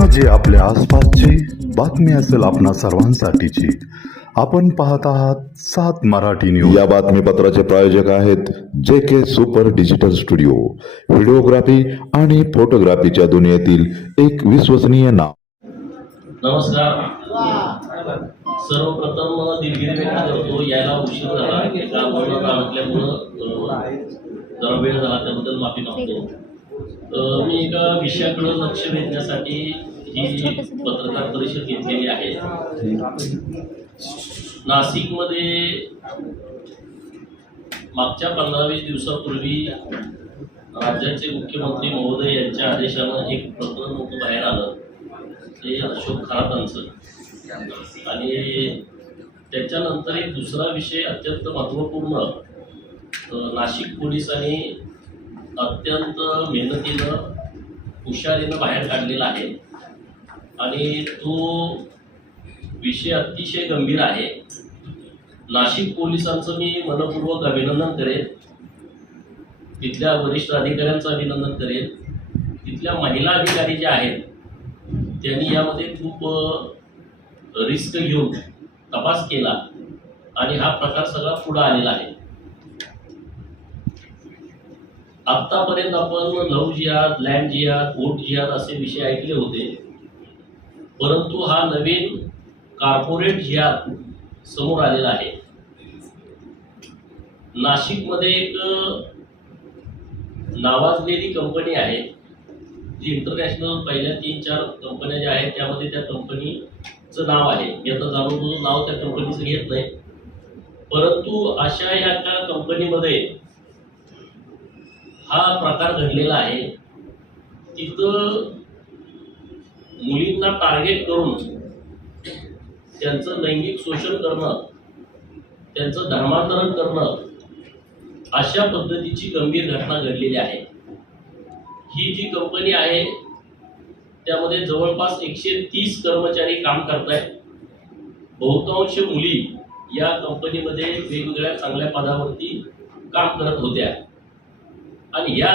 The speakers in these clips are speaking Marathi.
घटना जी आपल्या आसपासची बातमी असेल आपणा सर्वांसाठीची। आपण पाहत आहात 7 मराठी न्यूज। या बातमीपत्राचे प्रायोजक आहेत JK super digital studio, videography आणि फोटोग्राफीच्या दुनियेतील एक विश्वसनीय नाव। नमस्कार। सर्वप्रथम दिलगिरी व्यक्त करतो, यायला उशीर झाला, आंदोलन असल्यामुळं जरा वेळ झाला, त्याबद्दल माफी मागतो। मी एका विषयाकडे लक्ष वेधण्यासाठी ही पत्रकार परिषद घेतलेली आहे। नाशिकमध्ये मागच्या 15-20 दिवसापूर्वी राज्याचे मुख्यमंत्री महोदय यांच्या आदेशानं एक प्रकरण मोठं बाहेर आलं, ते अशोक खरातांचं। आणि त्याच्यानंतर एक दुसरा विषय अत्यंत महत्त्वपूर्ण, नाशिक पोलिसांनी अत्यंत मेहनतीनं हुशारीनं बाहेर काढलेला आहे आणि तो विषय अतिशय गंभीर आहे। नाशिक पोलिसांचं मी मनपूर्वक अभिनंदन करेन, तिथल्या वरिष्ठ अधिकाऱ्यांचं अभिनंदन करेन, तिथल्या महिला अधिकारी ज्या आहेत त्यांनी यामध्ये खूप रिस्क घेऊन तपास केला आणि हा प्रकार सगळा पुढे आलेला आहे। आतापर्यंत आपण लव्ह जिहाद, लँड जिहाद, वोट जिहाद असे विषय ऐकले होते, परंतु हा नवीन कॉर्पोरेट जिहाद समोर आलेला आहे। नाशिकमध्ये एक नावाजलेली कंपनी आहे जी इंटरनॅशनल पहिल्या 3-4 कंपन्या ज्या आहेत त्यामध्ये त्या कंपनीचं नाव आहे। मी आता जाणून नाव त्या कंपनीचं घेत नाही, परंतु अशा एका कंपनीमध्ये हा प्रकार घडलेला आहे। तिथं मुलींना टार्गेट करून त्यांचं लैंगिक शोषण करणं, त्यांचं धर्मांतरण करणं, अशा पद्धतीची गंभीर घटना घडलेली आहे। ही जी कंपनी आहे त्यामध्ये जवळपास 130 कर्मचारी काम करतायत। बहुतांश मुली या कंपनीमध्ये वेगवेगळ्या चांगल्या पदावरती काम करत होत्या आणि या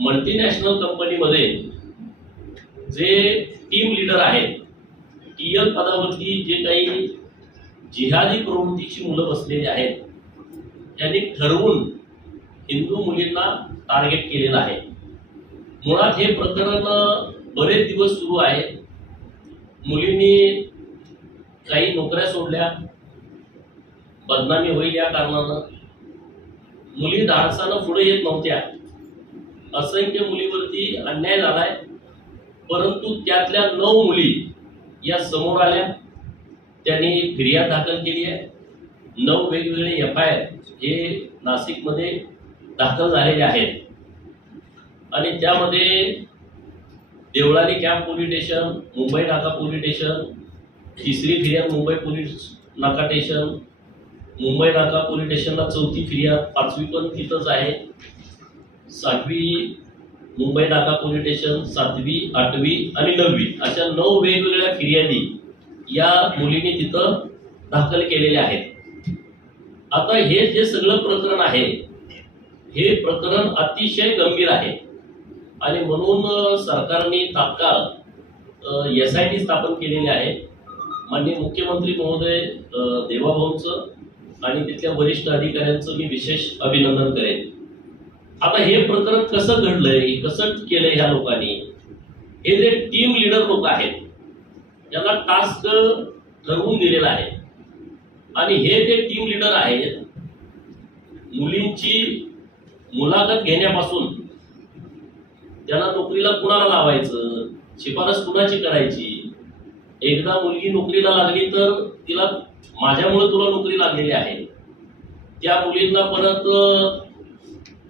मल्टीनॅशनल कंपनीमध्ये जे टीम लीडर आहेत, TL पदावरती जे काही जिहादी प्रवृत्तीची मुलं बसलेली आहेत, त्यांनी ठरवून हिंदू मुलींना टार्गेट केलेलं आहे। मुळात हे प्रकरण बरेच दिवस सुरू आहे। मुलींनी काही नोकऱ्या सोडल्या, बदनामी होईल या कारणानं मुली धाडसानं पुढे येत नव्हत्या। असंख्य मुलीवरती अन्याय झालाय, परंतु त्यातल्या 9 मुली या समोर आल्या, त्यांनी फिर्याद दाखल केली आहे। 9 वेगवेगळे FIR हे नाशिकमध्ये दाखल झालेले आहेत आणि त्यामध्ये Deolali camp police station, Mumbai नाका पोलीस स्टेशन, तिसरी फिर्याद मुंबई पोलीस नाका स्टेशन, मुंबई नाका पोलीस स्टेशनला 4थी फिर्याद, 5वी पण तिथंच आहे, 6वी मुंबई नाका पोलीस स्टेशन, 7वी, 8वी आणि 9वी अशा 9 वेगवेगळ्या फिर्यादी या मुलींनी तिथं दाखल केलेल्या आहेत। आता हे जे सगळं प्रकरण आहे, हे प्रकरण अतिशय गंभीर आहे आणि म्हणून सरकारने तात्काळ SIT स्थापन केलेली आहे। माननीय मुख्यमंत्री महोदय देवाभाऊंचं आणि तिथल्या वरिष्ठ अधिकाऱ्यांचं मी विशेष अभिनंदन करेन। आता हे प्रकरण कसं घडलंय, कसं केलंय ह्या लोकांनी, हे जे टीम लीडर लोक आहेत त्यांना टास्क ठरवून दिलेला आहे आणि हे जे टीम लीडर आहेत मुलींची मुलाखत घेण्यापासून त्यांना नोकरीला कुणाला लावायचं, शिफारस कुणाची करायची, एकदा मुलगी नोकरीला लागली तर तिला माझ्यामुळे तुला नोकरी लागलेली आहे, त्या मुलींना परत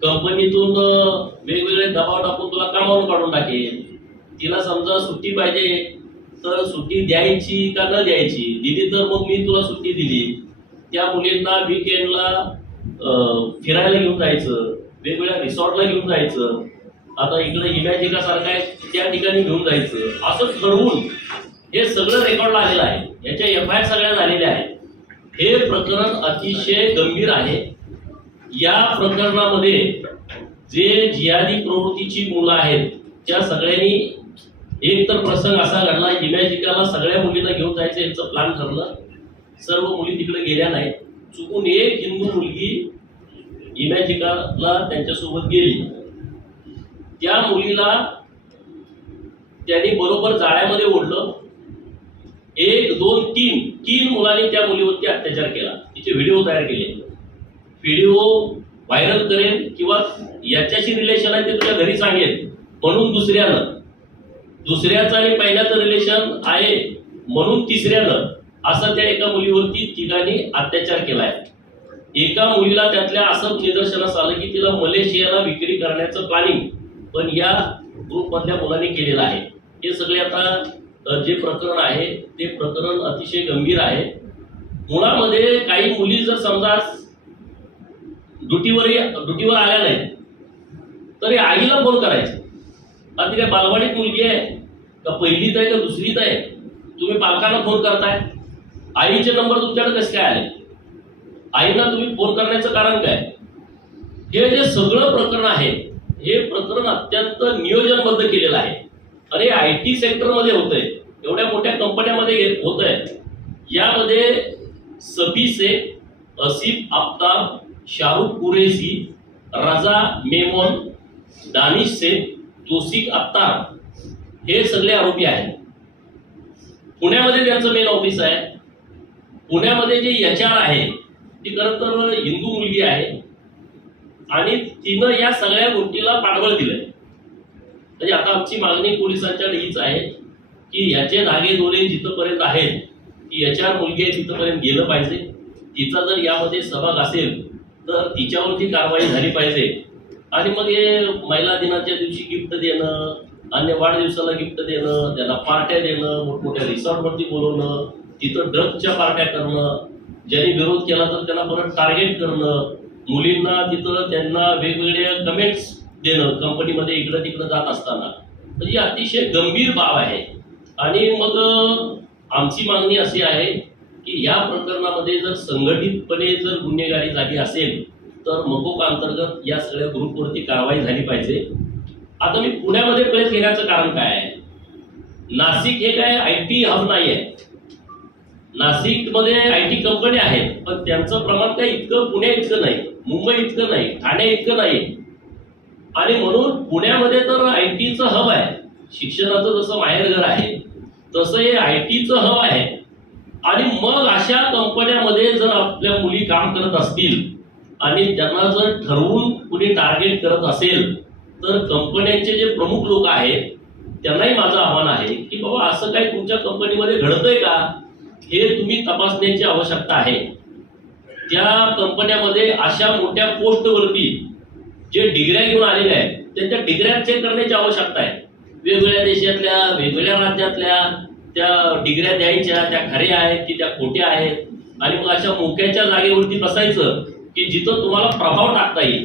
कंपनीतून वेगवेगळे दबाव टाकून तुला कामावून काढून टाकेल, तिला समजा सुट्टी पाहिजे तर सुट्टी द्यायची का न द्यायची, दिली तर मग मी तुला सुट्टी दिली, त्या मुलींना वीकेंडला फिरायला घेऊन जायचं, वेगवेगळ्या रिसॉर्टला घेऊन जायचं, आता इकडे इमॅजिका सारखं आहे त्या ठिकाणी घेऊन जायचं, असं ठरवून हे सगळं रेकॉर्डला आलेलं आहे। याच्या FIR सगळ्या झालेल्या आहेत। हे प्रकरण अतिशय गंभीर आहे। या प्रकरणामध्ये जे जिहादी प्रवृत्तीची मुलं आहेत त्या सगळ्यांनी एक तर प्रसंग असा घडला, इमॅजिकाला सगळ्या मुलींना घेऊन जायचं यांचं प्लॅन ठरलं. सर्व मुली तिकडे गेल्या नाहीत. चुकून एक हिंदू मुलगी इमॅजिकाला त्यांच्यासोबत गेली. त्या मुलीला त्यांनी बरोबर जाळ्यामध्ये ओढलं. 1, 2, 3 मुलांनी त्या मुलीवरती अत्याचार केला. तिचे व्हिडिओ तयार केले. व्हिडिओ व्हायरल करेन किंवा याच्याशी रिलेशन आहे ते तुझ्या घरी सांगेल म्हणून दुसऱ्याचं आणि पहिल्याचं रिलेशन आहे म्हणून तिसऱ्यानं असं त्या एका मुलीवरती तिघांनी अत्याचार केलाय. एका मुलीला त्यातल्या असं निदर्शनास आलं की तिला मलेशियाला विक्री करण्याचं प्लॅनिंग पण या ग्रुपमधल्या मुलांनी केलेलं आहे. हे सगळे आता जे प्रकरण आहे ते प्रकरण अतिशय गंभीर आहे. मुळामध्ये काही मुली जर समजा ड्युटीवर आल्या नाही तरी आईला फोन करायचं. ती काय बालवाडीत मुलगी आहे का पहिलीत आहे का दुसरीत आहे, तुम्ही पालकांना फोन करताय. आईचे नंबर तुमच्याकडे कसे काय आले, आईला तुम्ही फोन करण्याचं कारण काय. हे जे सगळं प्रकरण आहे हे प्रकरण अत्यंत नियोजनबद्ध केलेलं आहे आणि IT सेक्टरमध्ये होतंय, एवढ्या मोठ्या कंपन्यामध्ये होतंय. यामध्ये सबी शेख, आसिफ आफ्ताब, शाहरुख कुरेशी, रजा मेमन, दानिश शेख, तोसिक अत्तार हे सगळे आरोपी आहेत. पुण्यामध्ये त्यांचं मेन ऑफिस आहे. पुण्यामध्ये जे HR आहे ती खरं तर हिंदू मुलगी आहे आणि तिनं या सगळ्या गोष्टीला पाठबळ दिलंय. म्हणजे आता आमची मागणी पोलिसांच्याकडे हीच आहे की ह्याचे धागे दोरे जिथपर्यंत आहेत की HR मुलगी आहे तिथपर्यंत गेलं पाहिजे. तिचा जर यामध्ये सहभाग असेल तर तिच्यावरती कारवाई झाली पाहिजे. आणि मग हे महिला दिनाच्या दिवशी गिफ्ट देणं, अन्य वाढदिवसाला गिफ्ट देणं, त्यांना पार्ट्या देणं, मोठमोठ्या रिसॉर्टवरती बोलवणं, तिथं ड्रग्सच्या पार्ट्या करणं, ज्यांनी विरोध केला तर त्यांना परत टार्गेट करणं, मुलींना तिथं त्यांना वेगवेगळे कमेंट्स देणं कंपनीमध्ये इकडं तिकडं जात असताना, म्हणजे अतिशय गंभीर बाब आहे. आणि मग आमची मागणी अशी आहे की या प्रकरणामध्ये जर संघटितपणे जर गुन्हेगारी झाली असेल तर मकोक अंतर्गत या सगळ्या ग्रुपवरती कारवाई झाली पाहिजे. आता मी पुण्यामध्ये प्रेस घेण्याचं कारण काय आहे, नाशिक हे काय IT हब नाही आहे. नाशिकमध्ये IT कंपन्या आहेत पण त्यांचं प्रमाण काही इतकं पुण्या इतकं नाही, मुंबई इतकं नाही, ठाणे इतकं नाही. आणि म्हणून पुण्यामध्ये तर ITचं हब आहे. शिक्षणाचं जसं माहेरघर आहे तसं हे ITचं हब आहे. आणि मग अशा कंपन्यामध्ये जर आपल्या मुली काम करत असतील आणि त्यांना जर ठरवून कुणी टार्गेट करत असेल तर कंपन्यांचे जे प्रमुख लोक आहेत त्यांनाही माझं आव्हान आहे की बाबा असं काही तुमच्या कंपनीमध्ये घडतंय का हे तुम्ही तपासण्याची आवश्यकता आहे. त्या कंपन्यामध्ये अशा मोठ्या पोस्टवरती जे डिग्र्या घेऊन आलेल्या आहेत त्यांच्या डिग्र्या चेक करण्याची आवश्यकता आहे. वेगवेगळ्या देशातल्या वेगवेगळ्या राज्यातल्या त्या डिग्र्या द्यायच्या, त्या खऱ्या आहेत की त्या खोट्या आहेत. आणि मग अशा मोक्याच्या जागेवरती बसायचं की जिथं तुम्हाला प्रभाव टाकता येईल.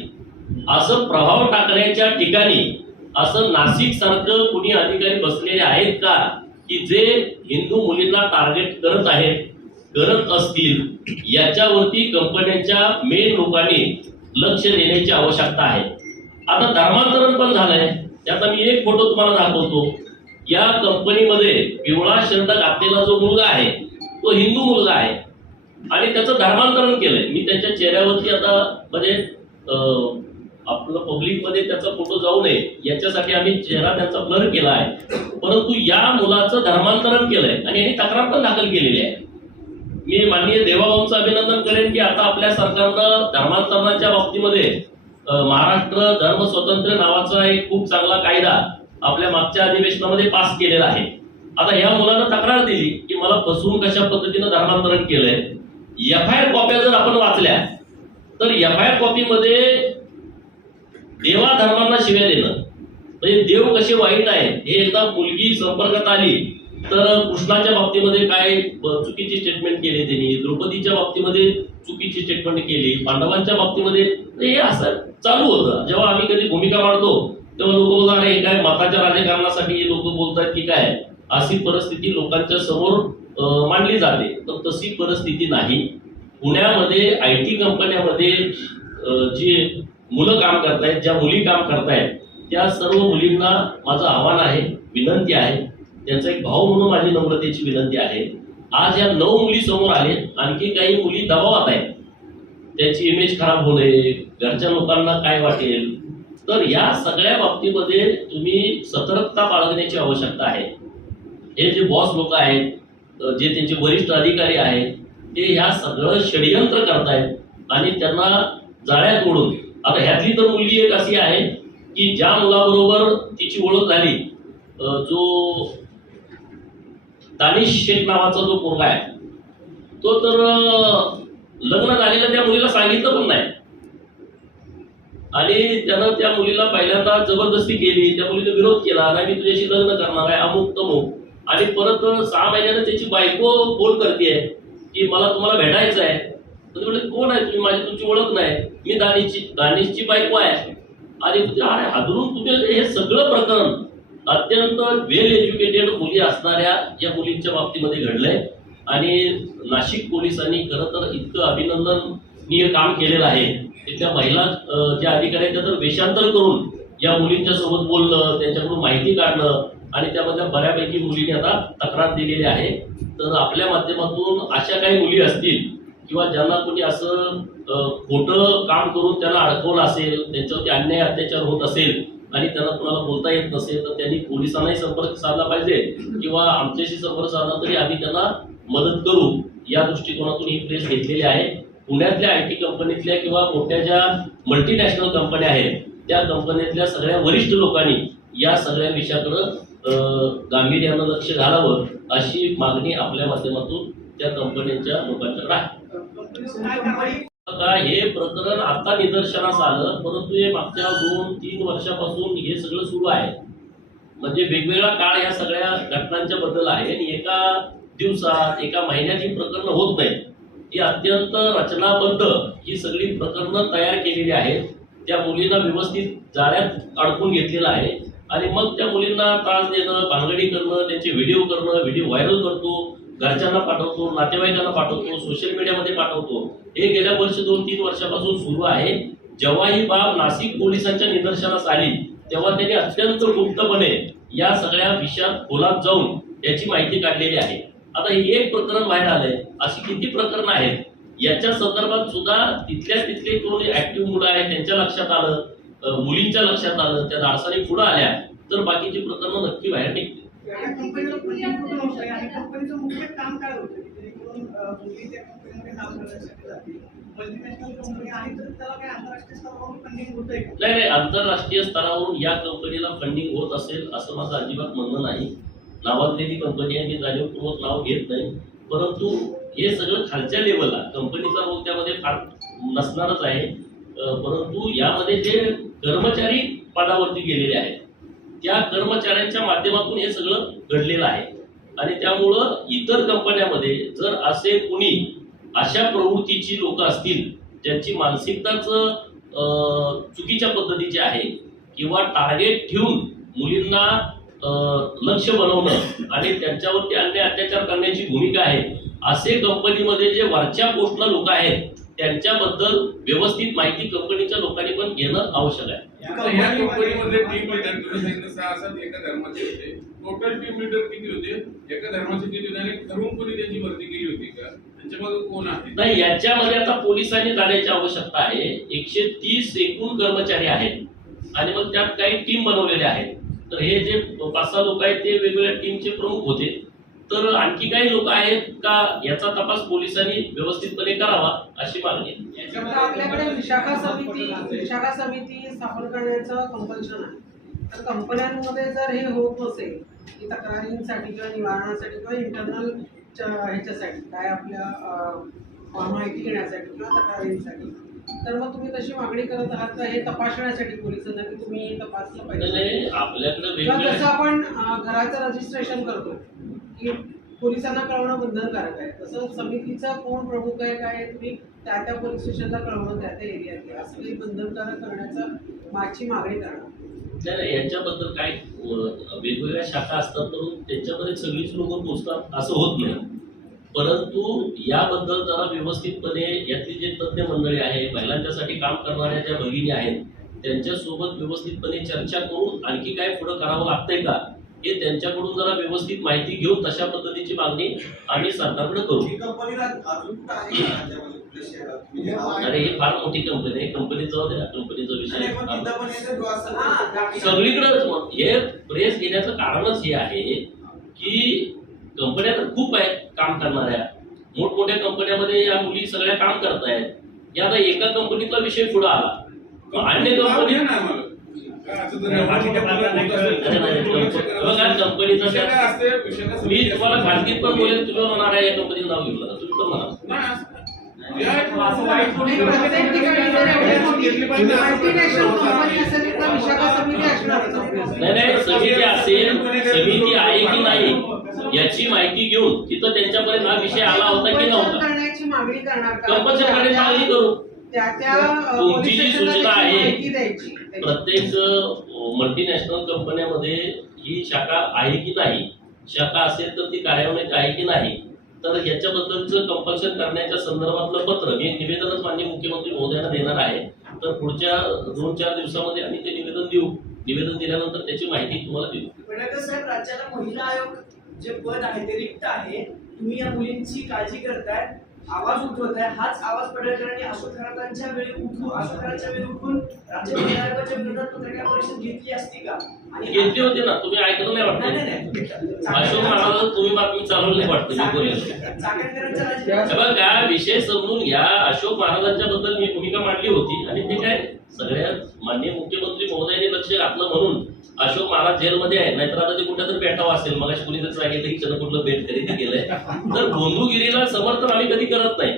असं प्रभाव टाकण्याच्या ठिकाणी असं नाशिक सारखं कुणी अधिकारी बसलेले आहेत का की जे हिंदू मुलींना टार्गेट करत आहेत, करत असतील. याच्यावरती कंपन्यांच्या मेन लोकांनी लक्ष देण्याची आवश्यकता आहे. आता धर्मांतरण पण झालंय. त्याचा मी एक फोटो तुम्हाला दाखवतो. या कंपनीमध्ये पिवळा शर्ट घातलेला जो मुलगा आहे तो हिंदू मुलगा आहे आणि त्याचं धर्मांतरण केलंय. मी त्याच्या चेहऱ्यावरती आता म्हणजे आपलं पब्लिकमध्ये त्याचा फोटो जाऊ नये याच्यासाठी आम्ही चेहरा त्यांचा ब्लर केला आहे. परंतु या मुलाचं धर्मांतरण केलंय आणि यांनी तक्रार पण दाखल केलेली आहे. मी माननीय देवाभाऊंचं अभिनंदन करेन की आता आपल्या सरकारनं धर्मांतरणाच्या बाबतीमध्ये महाराष्ट्र धर्म स्वातंत्र्य नावाचा एक खूप चांगला कायदा आपल्या मागच्या अधिवेशनामध्ये पास केलेला आहे. आता ह्या मुलानं तक्रार दिली की मला फसवून कशा पद्धतीनं धर्मांतरण केलंय. FIR कॉप्या जर आपण वाचल्या तर FIR कॉपीमध्ये देवा धर्मांना शिव्या देणं म्हणजे देव कसे वाईट आहेत हे एकदा मुलगी संपर्कात आली तर कृष्णाच्या बाबतीमध्ये काय चुकीची स्टेटमेंट केली त्यांनी, द्रौपदीच्या बाबतीमध्ये चुकीची स्टेटमेंट केली, पांडवांच्या बाबतीमध्ये हे असं चालू होतं. जेव्हा आम्ही कधी भूमिका मांडतो तेव्हा लोक बोलणार हे काय मताच्या राजकारणासाठी लोक बोलतात की काय, अशी परिस्थिती लोकांच्या समोर मांडली जाते. पण तशी परिस्थिती नाही. पुण्यामध्ये IT कंपन्यामध्ये जी मुलं काम करतायत, ज्या मुली काम करतायत त्या सर्व मुलींना माझं आव्हान आहे, विनंती आहे, त्यांचा एक भाऊ म्हणून माझी नम्रतेची विनंती आहे. आज या 9 मुली समोर आले, आणखी काही मुली दबावात आहेत, त्यांची इमेज खराब होणे, घरच्या लोकांना काय वाटेल, तर या सगळ्या बाबतीमध्ये तुम्ही सतर्कता बाळगण्याची आवश्यकता आहे. हे जे बॉस लोक आहेत, जे त्यांचे वरिष्ठ अधिकारी आहेत, ते ह्या सगळं षडयंत्र करतायत आणि त्यांना जाळ्यात ओढून. आता ह्यातली तर मुलगी एक अशी आहे की ज्या मुलाबरोबर तिची ओळख झाली, जो दानिश शेख नावाचा जो पोरगा आहे, तो तर लग्न झालेलं त्या मुलीला सांगितलं पण नाही आणि त्यानं त्या मुलीला पहिल्यांदा जबरदस्ती केली. त्या मुलीने विरोध केला, नाही मी तुझ्याशी लग्न करणार आहे, अमुक तमुक. आणि परत 6 महिन्यानं त्याची बायको फोन करते की मला तुम्हाला भेटायचं आहे. तर म्हणजे कोण आहे तुम्ही, माझी तुमची ओळख नाही, मी दानिशची बायको आहे. आणि हादरून तुम्ही हे सगळं प्रकरण अत्यंत वेल एज्युकेटेड मुली असणाऱ्या या मुलींच्या बाबतीमध्ये घडलंय. आणि नाशिक पोलिसांनी खरं तर इतकं अभिनंदनीय काम केलेलं आहे. तिथल्या महिला ज्या अधिकारी आहेत त्या तर वेषांतर करून या मुलींच्या सोबत बोलणं, त्यांच्याकडून माहिती काढणं आणि त्यामध्ये बऱ्यापैकी मुलींनी आता तक्रार दिलेली आहे. तर आपल्या माध्यमातून अशा काही मुली असतील किंवा ज्यांना कोणी असं खोटं काम करून त्यांना अडकवलं असेल, त्यांच्यावरती अन्याय अत्याचार होत असेल आणि त्यांना कोणाला बोलता येत नसेल, तर त्यांनी पोलिसांनाही संपर्क साधला पाहिजे किंवा आमच्याशी संपर्क साधला तरी आम्ही त्यांना मदत करू. या दृष्टिकोनातून ही प्रेस घेतलेली आहे. पुण्यातल्या IT कंपनीतल्या किंवा मोठ्या ज्या मल्टीनॅशनल कंपन्या आहेत त्या कंपनीतल्या सगळ्या वरिष्ठ लोकांनी या सगळ्या विषयाकडं गांभीर्यानं लक्ष घालावं अशी मागणी आपल्या माध्यमातून त्या कंपन्यांच्या लोकांच्याकडे आहे. हे प्रकरण आता निदर्शनास आलं, परंतु हे मागच्या 2-3 वर्षापासून हे सगळं सुरू आहे. म्हणजे वेगवेगळा काळ या सगळ्या घटनांच्या बद्दल आहे आणि एका दिवसात एका महिन्यात ही प्रकरणं होत नाहीत. ही अत्यंत रचनाबद्ध ही सगळी प्रकरणं तयार केलेली आहेत. त्या मुलींना व्यवस्थित जाळ्यात अडकून घेतलेलं आहे आणि मग त्या मुलींना त्रास देणं, भानगडी करणं, त्यांचे व्हिडिओ करणं, व्हिडिओ व्हायरल करतो, घरच्यांना पाठवतो, नातेवाईकांना पाठवतो, सोशल मीडियामध्ये पाठवतो. हे गेल्या 2-3 वर्षापासून सुरू आहे. जेव्हा ही बाब नाशिक पोलिसांच्या निदर्शनास आली तेव्हा त्यांनी अत्यंत गुप्तपणे या सगळ्या विषयात खोलात जाऊन याची माहिती काढलेली आहे. आता हे एक प्रकरण बाहेर आलंय, अशी किती प्रकरणं आहेत याच्या संदर्भात सुद्धा तिथले कोणी ऍक्टिव्ह मुलं आहेत त्यांच्या लक्षात आलं, मुलींच्या लक्षात आलं, त्या धाडसाने पुढे आल्या तर बाकीची प्रकरणं नक्की बाहेर निघतील. नाही, आंतरराष्ट्रीय स्तरावरून या कंपनीला फंडिंग होत असेल असं माझं अजिबात म्हणणं नाही. नावाजलेली कंपनी आहे, मी जाणीवपूर्वक नाव घेत नाही, परंतु हे सगळं खालच्या लेवलला कंपनीचा रोल त्यामध्ये फार नसणारच आहे. परंतु यामध्ये जे कर्मचारी पदावरती गेलेले आहेत त्या कर्मचाऱ्यांच्या माध्यमातून हे सगळं घडलेलं आहे. आणि त्यामुळं इतर कंपन्यामध्ये जर असे कुणी अशा प्रवृत्तीची लोक असतील ज्यांची मानसिकताच चुकीच्या पद्धतीची आहे किंवा टार्गेट ठेवून मुलींना लक्ष बनवणं आणि त्यांच्यावरती अन्याय अत्याचार करण्याची भूमिका आहे, असे कंपनीमध्ये जे वरच्या पोस्टला लोक आहेत त्यांच्याबद्दल व्यवस्थित माहिती कंपनीच्या लोकांनी पण घेणं आवश्यक आहे. या कंपनीमध्ये टीम लीडर तुम्ही सांगितलं 6 एका धर्माचे होते. टोटल टीम लीडर किती होते? एका धर्माचे किती होते आणि ठरवून कोणी त्यांची भरती केली होती का? त्यांच्यामध्ये कोण आहे? नाही, याच्यामध्ये आता पोलिसांनी जाण्याची आवश्यकता आहे. 130 एकूण कर्मचारी आहेत आणि मग त्यात काही टीम बनवलेल्या आहेत. तर हे जे 5-6 लोक आहेत ते वेगवेगळ्या टीमचे प्रमुख होते. तर आणखी काही लोक आहेत का याचा तपास पोलिसांनी व्यवस्थितपणे करावा अशी मागणी आहे. आपल्याकडे विशाखा समिती स्थापन करण्याचं कंपल्शन आहे. तर कंपन्यांमध्ये जर हे होत नसेल की तक्रारींसाठी किंवा निवारणासाठी किंवा इंटरनल ह्याच्यासाठी काय आपल्या माहिती घेण्यासाठी किंवा तक्रारींसाठी, तर मग तुम्ही तशी मागणी करत आहात का हे तपासण्यासाठी पोलिसांना की तुम्ही तपासलं पाहिजे? आपल्याकडे जसं आपण घराचं रजिस्ट्रेशन करतो की पोलिसांना कळवणं बंधनकारक आहे, तसं समितीचा कोण प्रमुख आहे काय तुम्ही त्या पोलीस स्टेशनला कळवणं त्या एरियातले असं काही बंधनकारक करण्याचं माझी मागणी करणार. नाही, याच्याबद्दल काय वेगवेगळ्या शाखा असतात तर त्याच्यामध्ये सगळीच लोक पोचतात असं होत नाही. परंतु याबद्दल जरा व्यवस्थितपणे यातली जे तज्ज्ञ मंडळी आहे, महिलांच्यासाठी काम करणाऱ्या ज्या भगिनी आहेत त्यांच्यासोबत व्यवस्थितपणे चर्चा करून आणखी काय पुढे करावं लागतंय का हे त्यांच्याकडून जरा व्यवस्थित माहिती घेऊन तशा पद्धतीची मागणी आम्ही सरकारकडे करू. अरे ही फार मोठी कंपनी आहे, कंपनी जाऊ द्या, कंपनीचा विषय सगळीकडेच. हे प्रेस घेण्याचं कारणच हे आहे की कंपन्या तर खूप आहेत काम करणाऱ्या, मोठमोठ्या कंपन्यामध्ये या मुली सगळ्या काम करतायत. या आता एका कंपनीतला विषय पुढे आला, अन्य कंपनी कंपनीचा मी तुम्हाला खाजगीत पण बोलेल, तुम्ही होणार आहे या कंपनीचं नाव घेऊन तुम्ही पण म्हणा. प्रत्येक ठिकाणी जर एवढी मोठी मल्टीनॅशनल कंपनी असेल तर विशाखा समिती असणारच. नाही, समिती असेल, समिती आहे की नाही याची माहिती घेऊन तिथं त्यांच्यापर्यंत हा विषय आला होता की नव्हता करण्याची मागणी करणार का? कंपल्शन करण्याची मागणी करू. त्या तुमची जी सूचना आहे माहिती द्यायची. प्रत्येक मल्टीनॅशनल कंपन्यामध्ये ही शाखा आहे की नाही, शाखा असेल तर ती कार्यान्वित आहे की नाही, तर याच्याबद्दलचं कंपल्शन करण्याच्या संदर्भातलं पत्र हे निवेदनच माननीय मुख्यमंत्री महोदयांना देणार आहे. तर पुढच्या 2-4 दिवसामध्ये आम्ही ते निवेदन देऊ. निवेदन दिल्यानंतर त्याची माहिती तुम्हाला देऊ. पडळकर साहेब, राज्याला महिला आयोग जे पद आहे ते रिक्त आहे, तुम्ही या मुलींची काळजी करताय, आवाज उठवताय. हाच आवाज पडळकरांनी अशोक खरातांच्या वेळी उठून राज्य महिला आयोगाच्या विरोधात पत्रकार परिषद घेतली असती का? आणि घेतली होती ना, तुम्ही ऐकलं नाही वाटतं? अशोक महाराज तुम्ही बातमी चालवली नाही वाटतं, मी बोलले. चाकणकरांच्या बघा, विषय समजून घ्या. अशोक महाराजांच्या बद्दल मी भूमिका मांडली होती आणि ते काय सगळ्यात माननीय मुख्यमंत्री महोदयांनी लक्ष घातलं म्हणून अशोक महाराज जेलमध्ये आहे, नाहीतर आता ते कुठे तर भेटावं असेल. मला कुणी जर सांगितलं की त्यानं कुठलं भेट खरेदी केलंय, तर बंधुगिरीला समर्थन आम्ही कधी करत नाही.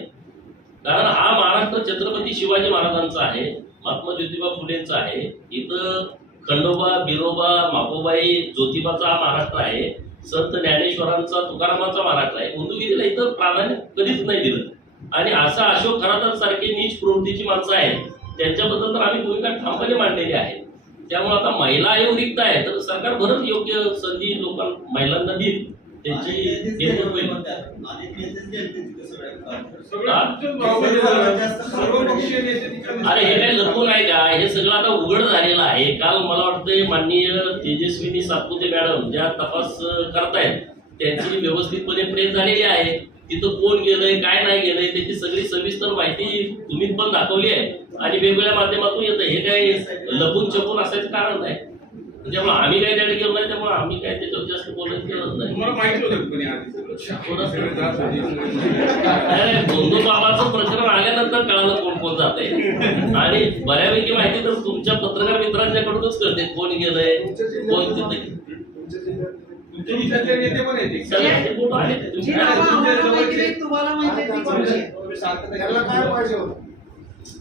कारण हा महाराष्ट्र छत्रपती शिवाजी महाराजांचा आहे, महात्मा ज्योतिबा फुलेंचा आहे. इथं खंडोबा, बिरोबा, मापोबाई, ज्योतिबाचा हा महाराष्ट्र आहे. संत ज्ञानेश्वरांचा, तुकारामांचा महाराष्ट्र आहे. बंधुगिरीला इथं प्राधान्य कधीच नाही दिलं. आणि असा अशोक खरातांसारखे नीच प्रवृत्तीची माणसं आहेत, त्यांच्याबद्दल तर आम्ही भूमिका ठामपणे मांडलेली आहे. त्यामुळे आता महिला आयोग रिक्त आहे, तर सरकार भरत योग्य संधी महिलांना देईल. त्यांची अरे हे काही लपून आहे का? हे सगळं आता उघड झालेलं आहे. काल मला वाटतं माननीय तेजस्विनी सातपुते मॅडम ज्या तपास करतायत त्यांची व्यवस्थितपणे प्रेस झालेली आहे. तिथं कोण गेलंय, काय नाही गेलंय, त्याची सगळी सविस्तर माहिती तुम्ही पण दाखवली आहे आणि वेगवेगळ्या माध्यमातून येतं. हे काही लपून छपून असायचं कारण नाही. त्यामुळे आम्ही काय त्याकडे गेलो नाही, त्यामुळे आम्ही काय त्याच्यावर जास्त बोलायचं गरज नाही. तुम्हाला माहिती होतं कोणी आधी बंधू बाबाचं प्रकरण आल्यानंतर कळालं कोण कोण जाते आणि बऱ्यापैकी माहिती तर तुमच्या पत्रकार मित्रांच्याकडूनच कळते कोण गेलंय, कोण तिथे. नेते पण येते सगळ्यांचे फोटो आहेत. जी नावं आम्हाला माहिती नाही, तुम्हाला माहिती आहे ती कोणती आहेत?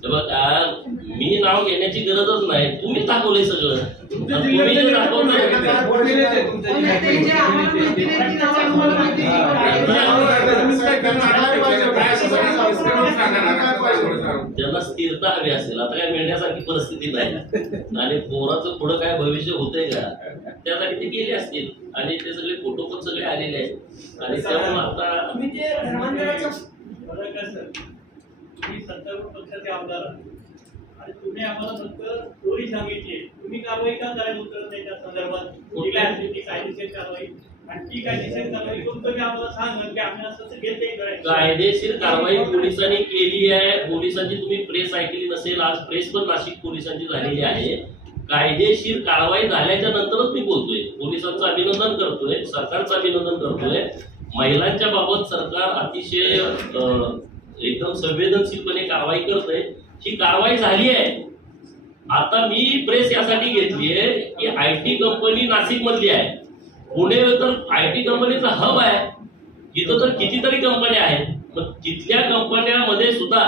बघा, मी नाव घेण्याची गरजच नाही, तुम्ही दाखवलंय सगळं. तुम्ही जे दाखवताय ते जे आम्हाला माहिती नाही ती नावं आम्हाला माहिती आहे. त्यांना स्थिरता हवी असेल. आता काय मिळण्यासारखी परिस्थिती नाही आणि पोराचं पुढं काय भविष्य होतंय का त्यासाठी ते गेले असतील आणि ते सगळे फोटो पण सगळे आलेले आहेत आणि त्यामुळे आता तुम्ही ते धर्मांतराचं तुम्ही सत्तारूढ पक्षाचे आमदार आणि तुम्ही आम्हाला फक्त स्टोरी सांगितली. तुम्ही कारवाई का करायला उतरत नाही त्या संदर्भात? काय असते ती कायदेशीर कारवाई आणि ती कायदेशीर कारवाई करून तुम्ही आम्हाला सांगा की आम्ही असं घेतलंय करायचं. कायदेशीर कारवाई पोलिसांनी केली आहे. पोलिसांची तुम्ही प्रेस ऐकली नसेल, आज प्रेस पण नाशिक पोलिसांची झालेली आहे. कायदेशीर कारवाई झाल्याच्या नंतरच मी बोलतोय. पोलिसांचं अभिनंदन करतोय, सरकारचं अभिनंदन करतोय. महिलांच्या बाबत सरकार अतिशय एकदम संवेदनशीलपणे कारवाई करतोय. ही कारवाई झाली आहे. आता मी प्रेस यासाठी घेतली आहे की IT कंपनी नाशिक मधली आहे. पुणे तर IT कंपनीचा हब आहे. इथं तर कितीतरी कंपन्या आहेत. मग तिथल्या कंपन्यामध्ये सुद्धा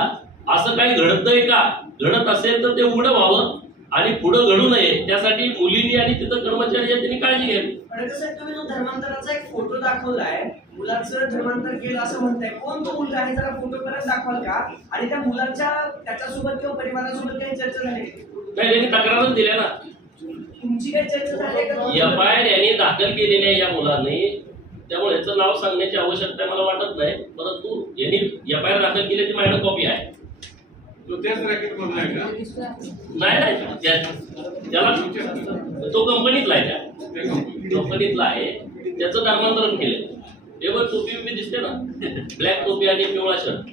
असं काही घडतंय का? घडत असेल तर ते उघडं व्हावं आणि पुढं घडू नये त्यासाठी मुलींनी आणि तिथं कर्मचारी आहेत त्यांनी काळजी घ्यावी. साहेब, तुम्ही जो धर्मांतराचा एक फोटो दाखवलाय, मुलाचं धर्मांतर केलं असं म्हणताय, कोण तो मुलगा आहे जरा फोटो परत दाखवाल का? आणि त्या मुलाच्या त्याच्यासोबत किंवा परिवारासोबत काही चर्चा झाली? नाही, त्यांनी तक्रारच दिल्या ना. तुमची काही चर्चा झाली का? FIR यांनी दाखल केलेली आहे या मुलांनी, त्यामुळे याचं नाव सांगण्याची आवश्यकता मला वाटत नाही. परंतु यांनी FIR दाखल केली ती माझ्याकडे कॉपी आहे. तो त्याच रॅकेट मधला आहे का? नाही त्याला तो कंपनीतला आहे, त्या कंपनी कंपनीतला आहे, त्याचं नामांतरण केलं. हे बघ टोपी बिपी दिसते ना, ब्लॅक टोपी आणि पिवळा शर्ट.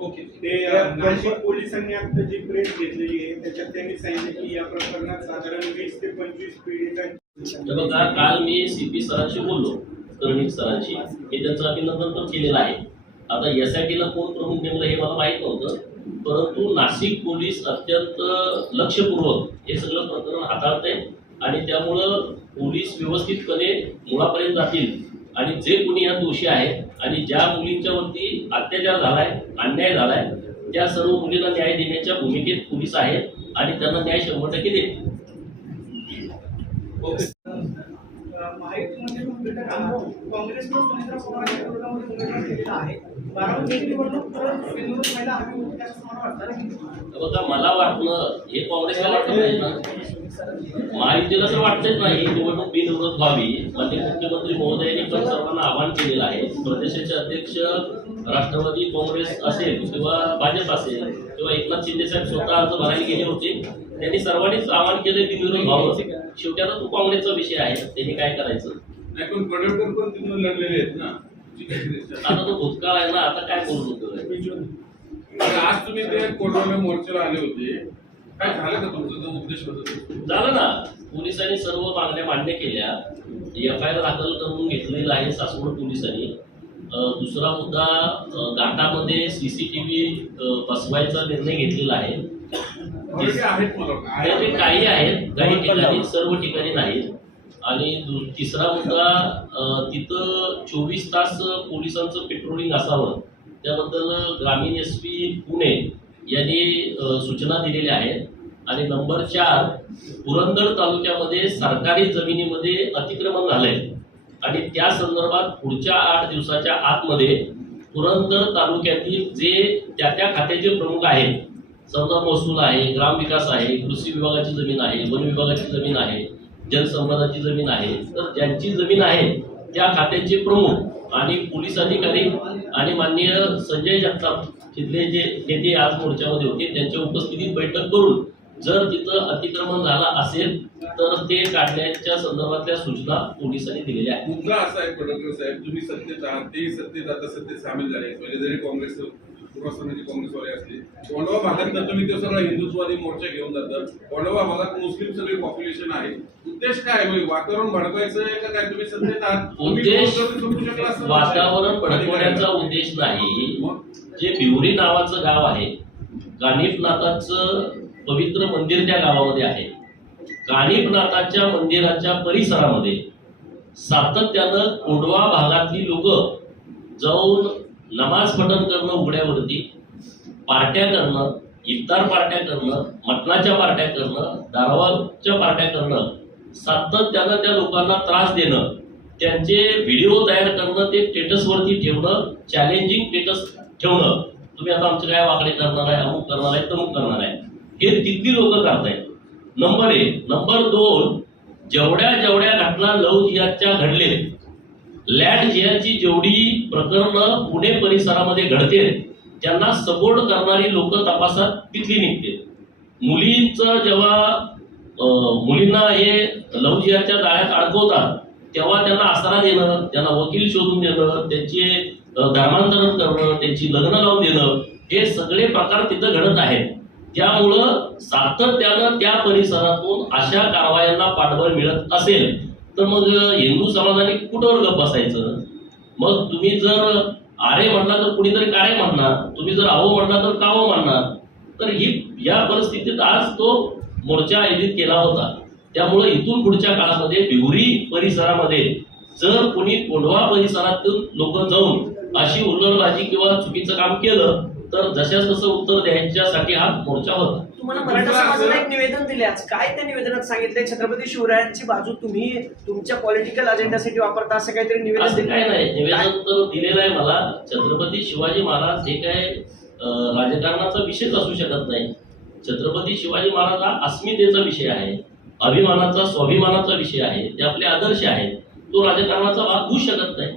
ओके. ते नाशिक पोलिसांनी आता जी प्रेस घेतलेली आहे त्याच्यात त्यांनी सांगितलं की या प्रकरणात साधारण 20 ते 25 पीडितांची. हे बघा, काल मी CP सरांशी बोललो, कर्णिक सरांशी, मी त्यांचं अभिनंदन पण केलेलं आहे. आता SIT ला कोण प्रमुख नेमलं हे मला माहीत नव्हतं, परंतु नाशिक पोलीस अत्यंत लक्षपूर्वक हे सगळं प्रकरण हाताळत आहे आणि त्यामुळं पोलीस व्यवस्थितपणे मुळापर्यंत जातील आणि जे कोणी या दोषी आहेत आणि ज्या मुलींच्या वरती अत्याचार झालाय, अन्याय झालाय, त्या सर्व मुलींना न्याय देण्याच्या भूमिकेत पोलीस आहेत आणि त्यांना न्याय 100% देतील. माहितीमध्ये उमेदवार आहोत. काँग्रेसनं सुनेत्रा पवारांच्या विरोधामध्ये उमेदवार केलेला आहे. बारामती निवडणूक परत बिनविरोध व्हायला हवी होती असं मला वाटतं. बघा, मला वाटणं हे काँग्रेसला वाटत नाही ना, महायुतीला तर वाटतच नाही निवडणूक बिनविरोध व्हावी. माननीय मुख्यमंत्री महोदयांनी पण सर्वांना आवाहन केलेलं आहे. प्रदेशाचे अध्यक्ष राष्ट्रवादी काँग्रेस असेल किंवा भाजप असेल किंवा एकनाथ शिंदे साहेब स्वतः अर्ज भरायला गेले होते, त्यांनी सर्वांनीच आवाहन केलं बिनविरोध व्हावं. शेवटी आता तो काँग्रेसचा विषय आहे, त्यांनी काय करायचं. नाही पण पडळकर पण तिथून लढलेले आहेत ना. आता तो भूतकाळ आहे ना, आता काय बोलू नको. आज तुम्ही ते कोर्टाला मोर्चाला आले होते, काय झालं का तुमचा जो उद्देश होता? झालं ना, पोलिसांनी सर्व मागण्या मान्य केल्या. FIR दाखल करून घेतलेला आहे सासवड पोलिसांनी. दुसरा मुद्दा, घाटामध्ये CCTV बसवायचा निर्णय घेतलेला आहे. आहेत मला त्याचे काही आहेत, काही ठिकाणी, सर्व ठिकाणी नाहीत. आणि तिसरा मुद्दा, तिथं 24 तास पोलिसांचं पेट्रोलिंग असावं, त्याबद्दल ग्रामीण SP पुणे यांनी सूचना दिलेल्या आहेत. आणि नंबर 4, पुरंदर तालुक्यामध्ये सरकारी जमिनीमध्ये अतिक्रमण झालंय आणि त्या संदर्भात पुढच्या 8 दिवसाच्या आतमध्ये पुरंदर तालुक्यातील जे त्या खात्याचे प्रमुख आहेत, समजा महसूल आहे, ग्रामविकास आहे, कृषी विभागाची जमीन आहे, वन विभागाची जमीन आहे, जलसंपदाची जमीन आहे, तर ज्यांची जमीन आहे त्या खात्याचे प्रमुख आणि पोलीस अधिकारी आणि माननीय संजय जगताप तिथले जे नेते आज मोर्चामध्ये होते त्यांच्या उपस्थितीत बैठक करून जर तिथं अतिक्रमण झाला असेल तर ते काढण्याच्या संदर्भातल्या सूचना पोलिसांनी दिलेल्या आहेत. मुद्दा असा आहे पडळकर साहेब, तुम्ही सत्तेत आहात, तेही सत्तेत आता सत्तेत सामील झाले. पहिले जरी काँग्रेस पूर्वसनाची काँग्रेसवाले असले, कोंढवा भागात तर तुम्ही ते सगळा हिंदुत्ववादी मोर्चा घेऊन जातात. कोंढवा भागात मुस्लिम सगळे पॉप्युलेशन आहे. उद्देश काय आहे? वातावरण भडकवायचं आहे का काय? तुम्ही सत्तेत आहात, उद्देश वातावरण भडकवण्याचा उद्देश नाही. जे बिवरी नावाचं गाव आहे, कानिफनाथाचं पवित्र मंदिर त्या गावामध्ये आहे. कानिफनाथाच्या मंदिराच्या परिसरामध्ये सातत्यानं कोंढवा भागातली लोक जाऊन नमाज पठण करणं, उघड्यावरती पार्ट्या करणं, इफ्तार पार्ट्या करणं, मटणाच्या पार्ट्या करणं, दारवाच्या पार्ट्या करणं, सातत्यानं त्या लोकांना त्रास देणं, त्यांचे व्हिडिओ तयार करणं, ते स्टेटसवरती ठेवणं, चॅलेंजिंग स्टेटस ठेवणं. तुम्ही आता आमचं काय वाकडे करणार आहे, अमुक करणार आहे, तमुक करणार आहे, हे तिथली लोक करतायत. नंबर 1. नंबर 2, जेवढ्या घटना लव्ह जिहादच्या घडले, लँड जिहादची जेवढी प्रकरणं पुणे परिसरामध्ये घडते त्यांना सपोर्ट करणारी लोक तपासात तिथली निघते. मुलींचं जेव्हा मुलींना हे लव्ह जिहादच्या जाळ्यात अडकवतात तेव्हा त्यांना आसरा देणं, त्यांना वकील शोधून देणं, त्यांचे धर्मांतरण करणं, त्यांची लग्न लावून देणं, हे सगळे प्रकार तिथं घडत आहेत. त्यामुळं सातत्यानं त्या परिसरातून अशा कारवायांना पाठबळ मिळत असेल तर मग हिंदू समाजाने कुठवर गप बसायचं? मग तुम्ही जर आरे म्हणला तर कुणीतरी काळे म्हणणार, तुम्ही जर आहो म्हणला तर कावो म्हणणार. तर ही या परिस्थितीत आज तो मोर्चा आयोजित केला होता. त्यामुळे इथून पुढच्या काळामध्ये बिवरी परिसरामध्ये जर कोणी कोंढवा परिसरातून लोक जाऊन अशी हुल्लडबाजी किंवा चुकीचं काम केलं तर जशाच तसं उत्तर द्यायच्यासाठी हा मोर्चा होता. तुम्हाला मराठा समाजाला एक निवेदन दिले आज, काय त्या निवेदनात सांगितलंय? छत्रपती शिवरायांची बाजू तुम्ही तुमच्या पॉलिटिकल अजेंडासाठी वापरता असं काहीतरी निवेदन असं काय नाही, निवेदन तर दिलेलं आहे मला. छत्रपती शिवाजी महाराज हे काय राजकारणाचा विषयच असू शकत नाही. छत्रपती शिवाजी महाराज हा अस्मितेचा विषय आहे, अभिमानाचा, स्वाभिमानाचा विषय आहे, ते आपले आदर्श आहेत. तो राजकारणाचा भाग होऊ शकत नाही.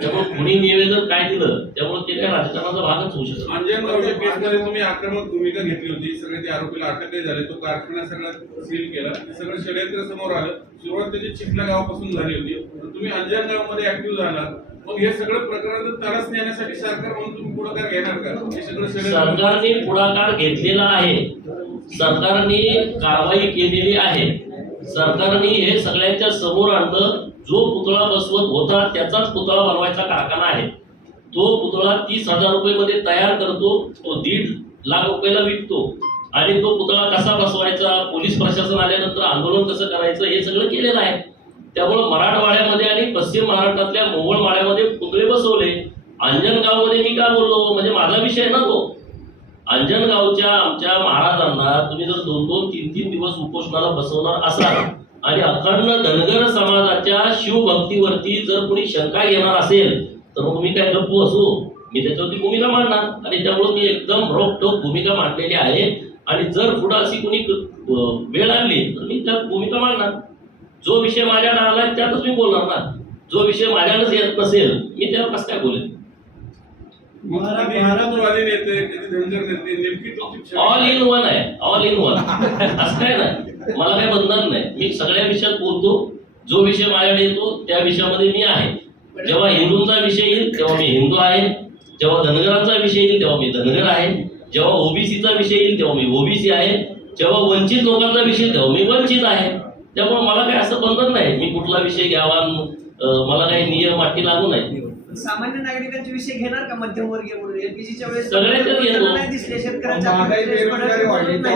त्यामुळे कुणी निवेदन काय दिलं त्यामुळे ते काय राजकारणाचा भागच होऊ शकतो. अंजनगावच्या केसमध्ये तुम्ही आक्रमक भूमिका घेतली होती. सगळे ते आरोपीला अटकही झाले. तो कारखाना सगळा सील केला. ते सगळं षडयंत्र समोर आलं. सुरुवात त्याची चिखला गावापासून झाली होती. तुम्ही अंजनगावमध्ये ऍक्टिव्ह झालात. मग हे सगळं प्रकरण तडस नेण्यासाठी सरकार म्हणून तुम्ही पुढाकार घेणार का? हे सगळं सरकारने पुढाकार घेतलेला आहे. सरकारने कारवाई केलेली आहे. सरकारने हे सगळ्यांच्या समोर आणलं. जो पुतळा बसवत होता त्याचाच पुतळा बनवायचा कारखाना आहे. तो पुतळा 30,000 रुपये मध्ये तयार करतो. तो 1.5 लाख रुपयाला विकतो. आणि तो पुतळा कसा बसवायचा, पोलीस प्रशासन आल्यानंतर आंदोलन कसं करायचं हे सगळं केलेलं आहे. त्यामुळे मराठवाड्यामध्ये आणि पश्चिम महाराष्ट्रातल्या मोहोळ माळ्यामध्ये पुतळे बसवले. अंजनगावमध्ये मी का बोललो म्हणजे माझा विषय ना तो. अंजनगावच्या आमच्या महाराजांना तुम्ही जर 2-2, 3-3 दिवस उपोषणाला बसवणार असाल आणि अखंड धनगर समाजाच्या शिवभक्तीवरती जर कोणी शंका घेणार असेल तर मग तुम्ही काय गप्पू असू. मी त्याच्यावरती भूमिका मांडणार आणि त्यामुळे मी एकदम रोखठोक भूमिका मांडलेली आहे. आणि जर पुढे अशी कोणी वेळ आणली तर मी त्यात भूमिका मांडणार. जो विषय माझ्याकडे आला त्यातच मी बोलणार ना. जो विषय माझ्याकडेच येत नसेल मी त्यावर कसं काय बोलेन. हिंदुत्ववादी नेते, कधी धनगर नेते, नेमकी तुमची ऑल इन वन आहे. ऑल इन वन असं काय नाही. मला काय बंधन नाही. मी सगळ्या विषयात बोलतो. जो विषय माझ्याकडे येतो त्या विषयामध्ये मी आहे. जेव्हा हिंदूंचा विषय येईल तेव्हा मी हिंदू आहे. जेव्हा धनगरांचा विषय येईल तेव्हा मी धनगर आहे. जेव्हा ओबीसीचा विषय येईल तेव्हा मी ओबीसी आहे. जेव्हा वंचित लोकांचा विषय तेव्हा मी वंचित आहे. त्यामुळे मला काही असं बंधन नाही मी कुठला विषय घ्यावा. मला काही नियम अटी लागू नाही. सामान्य नागरिकांचे विषय घेणार का मध्यमवर्गीय म्हणून? एलपीजीच्या वेळेस सगळ्याच्याच घेतो. नाही दिसले शेतकऱ्यांच्या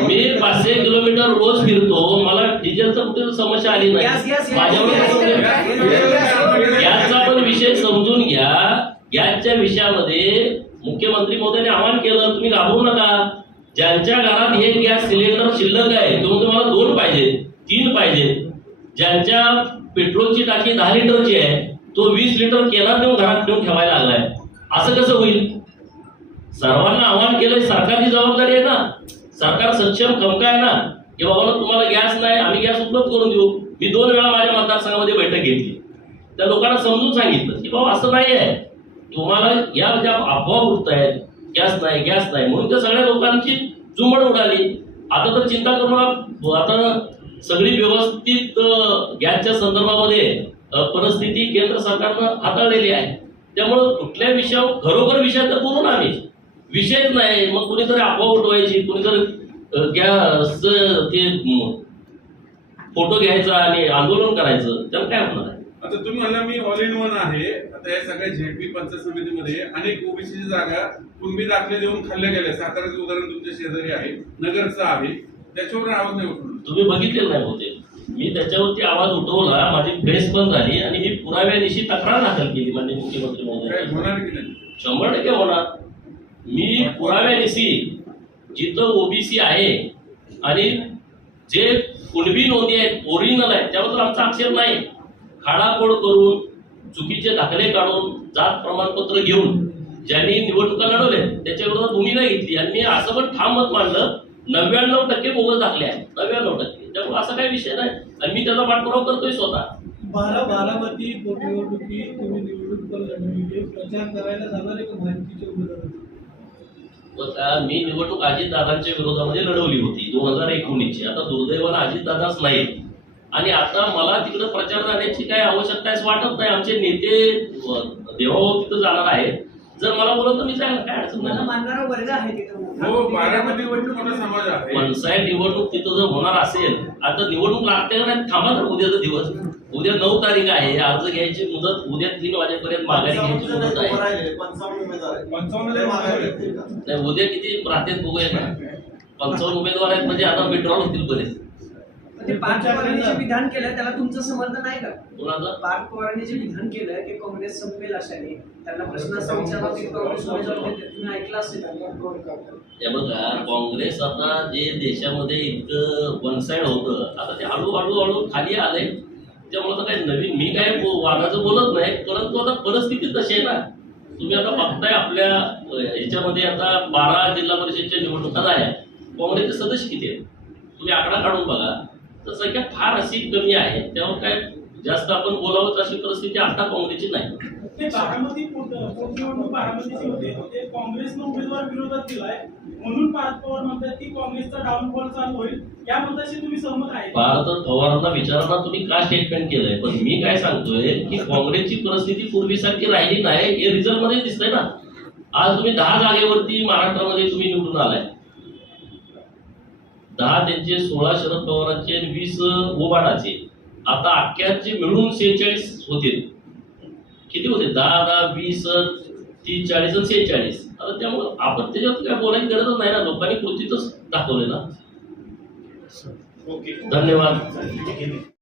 मी 500 किलोमीटर रोज फिरतो. मला डिझेलचा कुठे समस्या आली नाही. गॅसचा पण विषय समजून घ्या. गॅसच्या विषयामध्ये मुख्यमंत्री मोदींनी आवाहन केलं तुम्ही घाबरू नका. ज्यांच्या घरात एक गॅस सिलेंडर शिल्लक आहे तो तुम्हाला 2 पाहिजे 3 पाहिजे. ज्यांच्या पेट्रोलची टाकी 10 लिटरची आहे तो 20 लिटर केला देऊन घरात घेऊन ठेवायला लागलाय. असं कसं होईल. सर्वांना आवाहन केलंय. सरकारची जबाबदारी आहे ना. सरकार सक्षम खमका आहे ना की बाबा तुम्हाला गॅस नाही आम्ही गॅस उपलब्ध करून देऊ. मी 2 वेळा माझ्या मतदारसंघामध्ये बैठक घेतली. त्या लोकांना समजून सांगितलं की बाबा असं नाही आहे. तुम्हाला या ज्या अफवा उठत आहेत गॅस नाही म्हणून त्या सगळ्या लोकांची झुंबड उडाली. आता तर चिंता करू नका. आता सगळी व्यवस्थित गॅसच्या संदर्भामध्ये परिस्थिती केंद्र सरकारनं हाताळलेली आहे. त्यामुळं कुठल्या विषयावर खरोखर विषयात तर बोलू ना आम्ही. विषयच नाही मग कुणीतरी अफवा उठवायची कुणीतरी गॅस ते फोटो घ्यायचा आणि आंदोलन करायचं त्याला काय होणार आहे. आता तुम्ही म्हणला मी ऑल इन वन आहे. आता या सगळ्या झेडपी पंचायत समितीमध्ये अनेक ओबीसी जागा कुणबी दाखले देऊन खाल्ल्या गेल्या. साताराचं उदाहरण तुमच्या शेजारी आहे. नगरचं आहे. त्याच्यावर आवाज नाही उठवला. तुम्ही बघितलेलं नाही होते. मी त्याच्यावरती आवाज उठवला. माझी प्रेस पण झाली आणि मी पुराव्यानिशी तक्रार दाखल केली माननीय मुख्यमंत्री महोदय. होणार की नाही? 100% होणार. मी पुराव्यानिशी जिथं ओबीसी आहे आणि जे कुणबी नोंदी आहेत ओरिजिनल आहेत त्याबद्दल आमचा आक्षेप नाही. खाडाखोड करून चुकीचे दाखले काढून जात प्रमाणपत्र घेऊन ज्यांनी निवडणुका लढवल्या त्याच्या विरोधात भूमिका घेतली आणि मी असं पण ठाम मत मांडलं 99% बोगस दाखले आहेत. 99%. त्यामुळे असा काही विषय नाही आणि मी त्याचा पाठपुरावा करतोय स्वतः. बारामती पोटनिवडणुकीत तुम्ही निवडणूक पण लढवली. प्रचार करायला जाणार आहे का माहितीच्या विरोधात? मी निवडणूक अजितदादांच्या विरोधामध्ये लढवली होती 2019ची. आता दुर्दैवानं अजितदादाच नाही आणि आता मला तिकडे प्रचार जाण्याची काही आवश्यकता आहे वाटत नाही. आमचे नेते देवाभाऊ तिथं जाणार आहेत. जर मला बोलत तर मी जायला काय अडचण नाही. मानणारा वर्ग आहे तिथं. हो बारामती निवडणूक मोठा समाज आहे. पंचायत निवडणूक तिथं जर होणार असेल आता निवडणूक लागते का नाही थांबा तर उद्याचा दिवस. उद्या 9 तारीख आहे. अर्ज घ्यायची मुदत उद्या 3 वाजेपर्यंत माघारी घ्यायची मुदत आहे. 55 नाही उद्या किती राहतेच बघूया ना. 55 उमेदवार आहेत म्हणजे आता विड्रॉल होतील बरेच. ते पार्थ पवारांनी जे विधान केलं त्याला तुमचं समर्थन आहे का? कोणाचं? पार्थ पवारांनी जे विधान केलं की काँग्रेस संपेल अशाने त्यांना प्रश्न असा विचारला की काँग्रेस उमेदवार देते. तुम्ही ऐकलं असेल. हे बघा काँग्रेस आता जे देशामध्ये इतकं वन साइड होतं आता ते हळूहळू खाली आलंय. त्यामुळे काही नवीन मी काय वादाचं बोलत नाही परंतु आता परिस्थिती तशी आहे ना. तुम्ही आता बघताय आपल्या ह्याच्यामध्ये आता 12 जिल्हा परिषदच्या निवडणुका झाल्या. काँग्रेसचे सदस्य किती आहेत तुम्ही आकडा काढून बघा तर संख्या फार अशी कमी आहे. त्यामुळे काय जास्त आपण बोलावं अशी परिस्थिती आता काँग्रेसची नाही. ते बारामती पोटनिवडणूक बारामतीची होते ते काँग्रेसनं उमेदवार विरोधात दिलाय म्हणून पार्थ पवार म्हणतात की काँग्रेसचा डाऊनफॉल चालू होईल या मताशी तुम्ही सहमत आहे? पार्थ पवारांना विचारांना तुम्ही का स्टेटमेंट केलंय, पण मी काय सांगतोय की काँग्रेसची परिस्थिती पूर्वीसारखी राहिली नाही हे रिझल्ट मध्ये दिसतंय ना. आज तुम्ही 10 जागेवरती महाराष्ट्रामध्ये तुम्ही निवडून आलाय, 10 त्यांचे, 16 शरद पवारांचे आणि 20 ओबाडाचे. आता अख्ख्याचे मिळून 46 होते. किती होते? 10, 10, 20, 30, 40 आणि 46. आता त्यामुळे आपण त्याच्यावर काय बोलायची गरजच नाही ना. लोकांनी कृतीतच दाखवले ना. ओके, धन्यवाद.